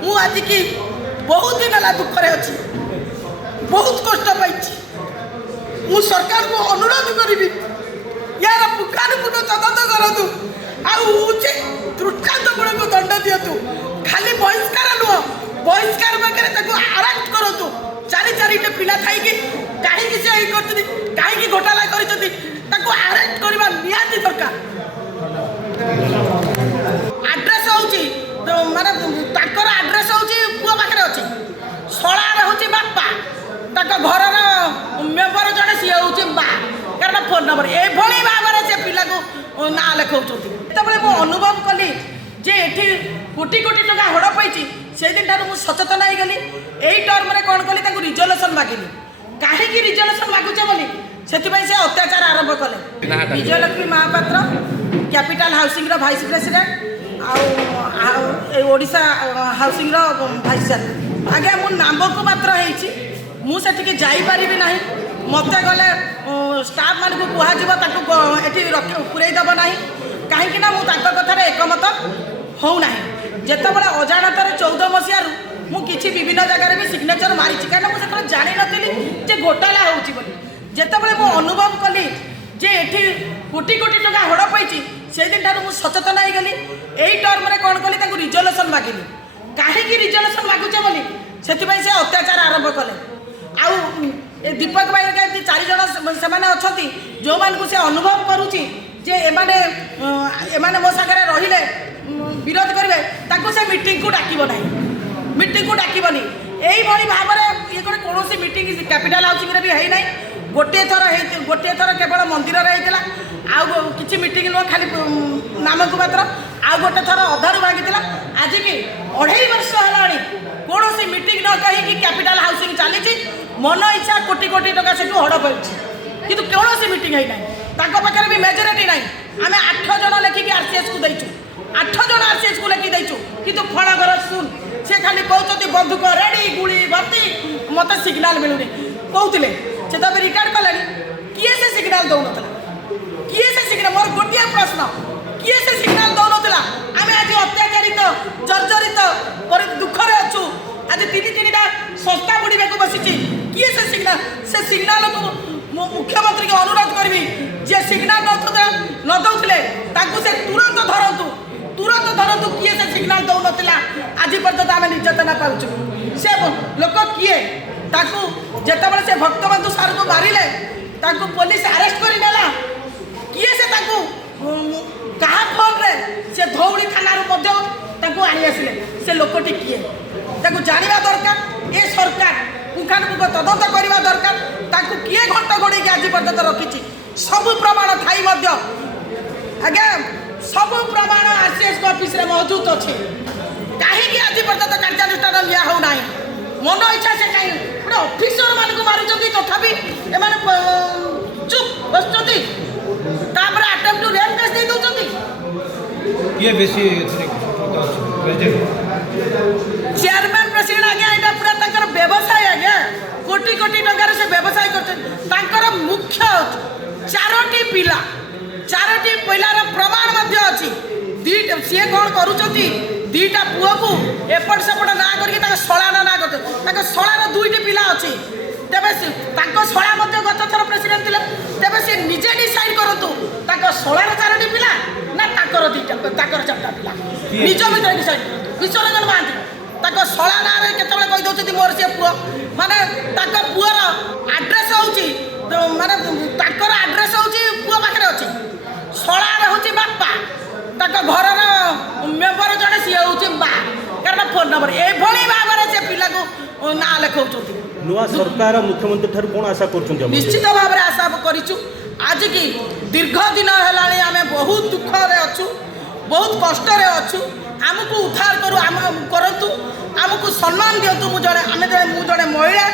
मु आज की बहुत दिन है दुखरे अच्छी बहुत कष्ट पाई मु सरकार को अनुरोध करी यार पुखानुपुख तदंत करूँ दृष्टान्तमूलक दंड दिंतु खाली बहिष्कार नुह बहिष्कार पाखे अरेस्ट करूँ चारि चारिटे पिला थी कहीं से कहीं घोटाला अरेस्ट करवा निहाती दरकार आड्रेस हूँ माने आड्रेस हूँ पुओ पाखे अच्छी शलार हूँ बापा घर मेम्बर जड़े सी हूँ बा कारण फोन नंबर ये भाव में से पिला को ना लिखा जो अनुभव कली जे ये कोटी कोटी टका हड़ पाई से दिन ठार मुझे सचेतन हो गली यही टर्म में कौन कली रिजल्यूशन मागिली कहीं रिजल्यूशन मागुचे बोली से अत्याचार आरंभ कले Vijayalakshmi Mahapatra capital housing vice president Odisha housing vice chairman आगे मो नाम को मात्र मुझे जापारि ना मत गले स्टाफ मान कहुब पूरेदब ना कहीं कथार एकमत होना जितेबाला अजाणतार 14 मसीह मुझे विभिन्न जगह भी सिग्नेचर मारी कहीं मुझे जानी नी घोटाला होतेबे मु अनुभव कली जे ये कोटी कोटी टका हड़ पाई से दिन ठार मुझे सचेतन हो गली यही टर्म में कौन कली रिजल्यूशन मागिली कहीं रिजल्यूशन मागुचे बोली से अत्याचार आरंभ कले आउ दीपक भाई के 4 जन से जो मान से अनुभव करुच्ची जे एमाने मो सागर रहिले विरोध करेंगे से मीटिंग को डाक ना मीटिंग को डाकनी यही भाव में ये कौन मीटिंग कैपिटल हाउसिंग भी है ना गोटे थर केवल मंदिर आउ कि मीटिंग नुह खाली नाम को मात्र आउ गोटे थर अधारू भागी आज की 2.5 वर्ष है कौन सी मीटिंग न कहीं कैपिटल हाउसिंग चली मन इच्छा कोटी कोटी टका से हड़ पाई कि कौन सी मीटिंग है ना पाखे भी मेजोरिटी ना आम 8 जन लेखिकी आरसीएस को देचु 8 जन आरसीएस को लेखि देचु कि फल घर सुन से खाली कहते बंदूक रेडी गुड़ी भर्ती मत सिग्नाल मिलूनी कहते से तब रिटार्ड कले किए से सिग्नाल दौन किए से सिग्नाल मोर गोटे प्रश्न किए से सिग्नाल दौन आम आज अत्याचारित जर्जरित दुखरे अच्छु आज 3-3टा संस्था बुड़े को बसी किए से सिग्नाल को मुख्यमंत्री को अनुरोध करी जे सिग्नाल न दौले से तुरंत धरतु किए से सिग्नाल दौन आज पर्यटन आम निर्यातना पाचु से लोक किए जितेबाला से भक्तबंधु सार को मारे पुलिस अरेस्ट करनेला किए से क्या फोन रे से धौली थाना आनी आसिले से लोकटी किए जाना दरकार ये सरकार पुखानुपुख तदंत करने दरकार किए घंट घोड़े आज पर्यटन रखी सबू प्रमाण थाई आज्ञा सबू प्रमाण आरसीएस ऑफिस रे मौजूद अच्छे कहीं आज पर्यटन कार्यानुष्ठान लिया हो ना मन इच्छा से कहीं गोटे ऑफिसर मान मारुंच तथापि चुप बस अटेम्प्ट टू रेप केस दे दौरान ये बेसी चेयरमैन प्रेसिडेंट आज्ञा यहाँ पूरा तंकर व्यवसाय आज्ञा कोटी कोटी टंकार से व्यवसाय कर मुख्य 4टी पिला 4टी पिलार प्रमाण अच्छी सी कौन करुँच 2टा पुओ को एपट सेपट ना करके शलार ना करते शलार 2टी पिला अच्छी तेरे शला गत थर प्रेसिडेंट थे तेरे सी निजे डिसाइड करूँ शलार 4टी पिला ना 4टा पिला निज भर डिसाइड विश्वरंजन महांती शला ना केतने कहीदे मोर सी पुओ माने पुअर आड्रेस हूँ माने आड्रेस हूँ पुओ पाखे अच्छी शलार हूँ बापा घर मेम्बर जड़े सी हूँ बा कारण फोन नंबर ये भाव में से पिला को ना लिखा नुआ सरकार मुख्यमंत्री ठार कौन आशा कर निश्चित भाव में आशा करूँ आज की दीर्घ दिन है आम बहुत दुखरे अच्छु बहुत कष्ट अच्छु आमको उद्धार करूँ आमको सम्मान दिंतु मुझे जड़े महिला